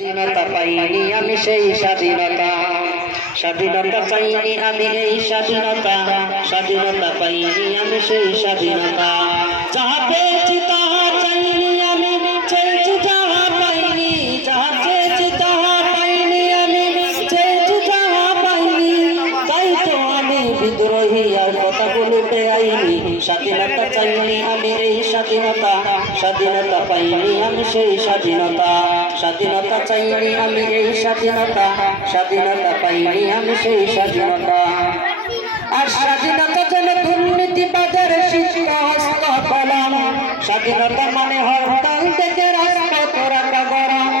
স্বাধীনতা পাইনি আমি সেই স্বাধীনতা, স্বাধীনতা পাইনি আমি এই স্বাধীনতা, স্বাধীনতা পাইনি আমি সেই স্বাধীনতা। যাহা পেয়েছি তাহা চাইনি আমি, চেয়েছি যাহা পাইনি, যাহা চেয়েছি তাহা পাইনি আমি, চেয়েছি যাহা পাইনি। তাই তো আমি বিদ্রোহী আর কথা বলতে আইনি। স্বাধীনতা চাইনি আমি এই স্বাধীনতা, স্বাধীনতা পাইনি আমি সেই স্বাধীনতা। স্বাধীনতা চাইনি আমি এই স্বাধীনতা, স্বাধীনতা পাইনি আমি সেই স্বাধীনতা। আর স্বাধীনতা যেন দুর্নীতিবাদের শিষ্ট হস্ত কলম, স্বাধীনতা মানে হরতাল থেকে রাজপথ রাখা গরম।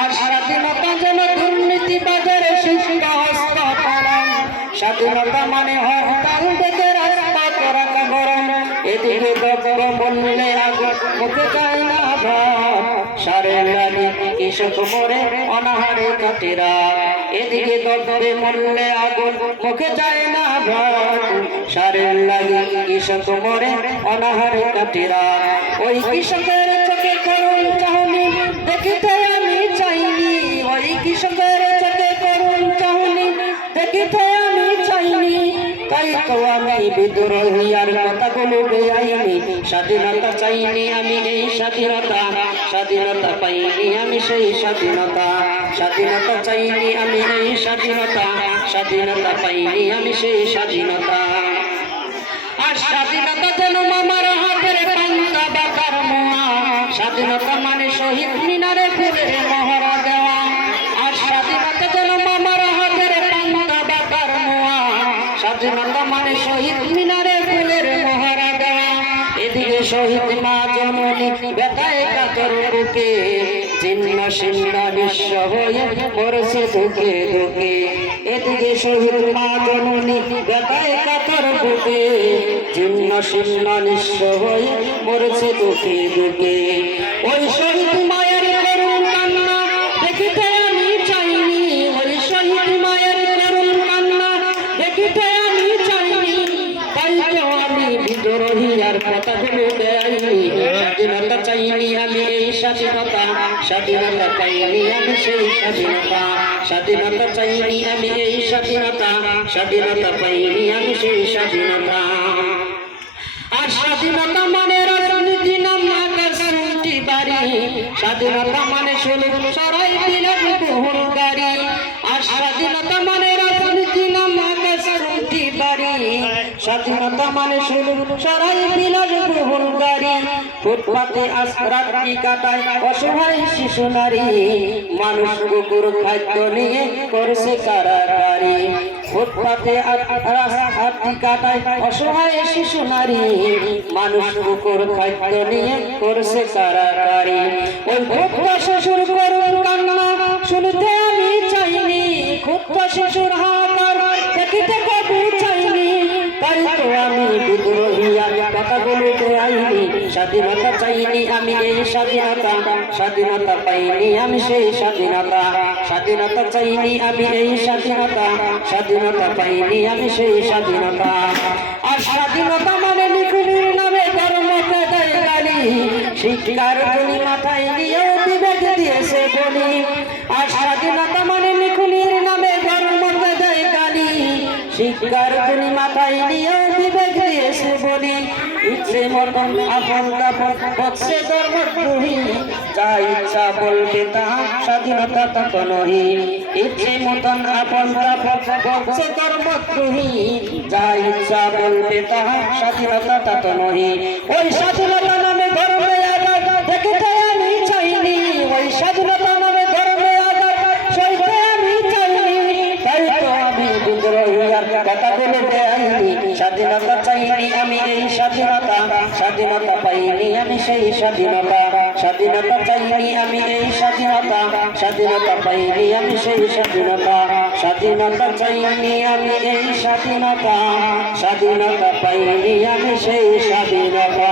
আর স্বাধীনতা যেন দুর্নীতিবাদের শিষ্ট হস্ত কলম, স্বাধীনতা মানে হরতাল থেকে রাজপথ রাখা গরম। এদিকে দগ্ধ বললে আগুন মুখে যায় না ভাত, সারের লাগে কৃষক মরে অনাহারে কাটে রাত। এদিকে দগ্ধে মরলে আগুন মুখে যায় না ভাত, সারের লাগে কৃষক মরে অনাহারে কাটে রাত। ওই কৃষকের চোখে করুণ চাহনি দেখিতে আমি চাইনি, ওই কৃষকের চোখে করুণ চাহনি দেখিতে আমি চাইনি। তাই তো আমি বিদ্রোহী আর কথাগুলো বেআইনি। স্বাধীনতা চাইনি আমি এই স্বাধীনতা, স্বাধীনতা পাইনি আমি সেই স্বাধীনতা। স্বাধীনতা চাইনি আমি এই স্বাধীনতা, স্বাধীনতা পাইনি আমি সেই স্বাধীনতা। আর স্বাধীনতা যেন মামার হাতের পান্তা বাকার মোয়া, স্বাধীনতা মানে শহীদ মিনারে ফুলের মহড়া দেওয়া। আর স্বাধীনতা যেন মামার হাতের পান্তা বাকার মোয়া, স্বাধীনতা মানে শহীদ মিনারে ফুলের মহড়া দেওয়া। এদিকে শহীদ মা জননী ব্যথায় কাতর বুকে, ছিন্ন ছিন্ন নিঃস্ব হয়ে মরছে ধুকে ধুকে। এদিকে শহীদ মা জননী ব্যথায় কাতর বুকে, ছিন্ন ছিন্ন নিঃস্ব হয়ে মরছে ধুকে ধুকে। ওই শহীদ মায়ের করুণ কান্না দেখিতে আমি চাইনি, ওই শহীদ মায়ের করুণ কান্না দেখিতে আমি চাইনি। তাই তো আমি বিদ্রোহী আর কথাগুলো বেআইনি। স্বাধীনতা চাইনি আমি এই স্বাধীনতা, স্বাধীনতা পাইনি আমি সেই স্বাধীনতা। স্বাধীনতা চাইনি আমি এই স্বাধীনতা, স্বাধীনতা পাইনি আমি সেই স্বাধীনতা। আর স্বাধীনতা মানে রাজনীতি নাম আকাশটি বাড়ি, স্বাধীনতা মানে শুলুক সরাই বিলাস বহুর গাড়ি। আর স্বাধীনতা মানে রাজনীতি নাম আকাশটি বাড়ি, স্বাধীনতা মানে শুলুক সরাই বিলাস বহুর গাড়ি। ফুটপাতে আজ রাত্রি কাটায় অসহায় শিশু নারী, মানুষ কুকুর খাদ্য নিয়ে করছে কারাগারি। ফুটপাতে রাত্রি কাটায় অসহায় শিশু নারী, মানুষ কুকুর খাদ্য নিয়ে করছে কারাগারি। ওই ক্ষুব্ধ শিশুর করুণ কান্না শুনতে আমি চাইনি, ক্ষুব্ধ শিশুর হাহাকার দেখিতে কবু চাইনি। তাই তো আমি বিদ্রোহী আর কথাগুলো বেআইনি। স্বাধীনতা চাইনি আমি এই স্বাধীনতা, স্বাধীনতা পাইনি আমি সেই স্বাধীনতা। স্বাধীনতা চাইনি আমি এই স্বাধীনতা, স্বাধীনতা পাইনি আমি সেই স্বাধীনতা। আর স্বাধীনতা মানে নিখুনির নামে কর্মকাটায় গালি, শিক্ষার গুলি মাথায় নিয়েও বিবেক দিয়েছে বলি। আর স্বাধীনতা মানে নিখুনির নামে কর্মকাটায় গালি, শিক্ষার গুলি মাথায় নিয়েও বিবেক দিয়েছে বলি। ইচ্ছে মতন আপন দাপন বৎসে ধর্মদ্রোহী, যা ইচ্ছা বলবে তাহা স্বাধীনতা তত নহি। ইচ্ছে মতন আপন দাপন বৎসে ধর্মদ্রোহী, যা ইচ্ছা বলবে তাহা স্বাধীনতা তত নহি। ওই স্বাধীনতা নামে ধর্মে আঘাত দেখিতে আমি চাইনি, ওই স্বাধীনতা নামে ধর্মে আঘাত সইতে আমি চাইনি। তাই তো আমি বিদ্রোহী আর কথাগুলো বেআইনি। স্বাধীনতা চাইনি আমি এই স্বাধীনতা, স্বাধীনতা পাইনি আমি সেই স্বাধীনতা। স্বাধীনতা চাইনি আমি এই স্বাধীনতা, স্বাধীনতা পাইনি আমি সেই স্বাধীনতা। স্বাধীনতা চাইনি আমি এই স্বাধীনতা, স্বাধীনতা পাইনি আমি সেই স্বাধীনতা।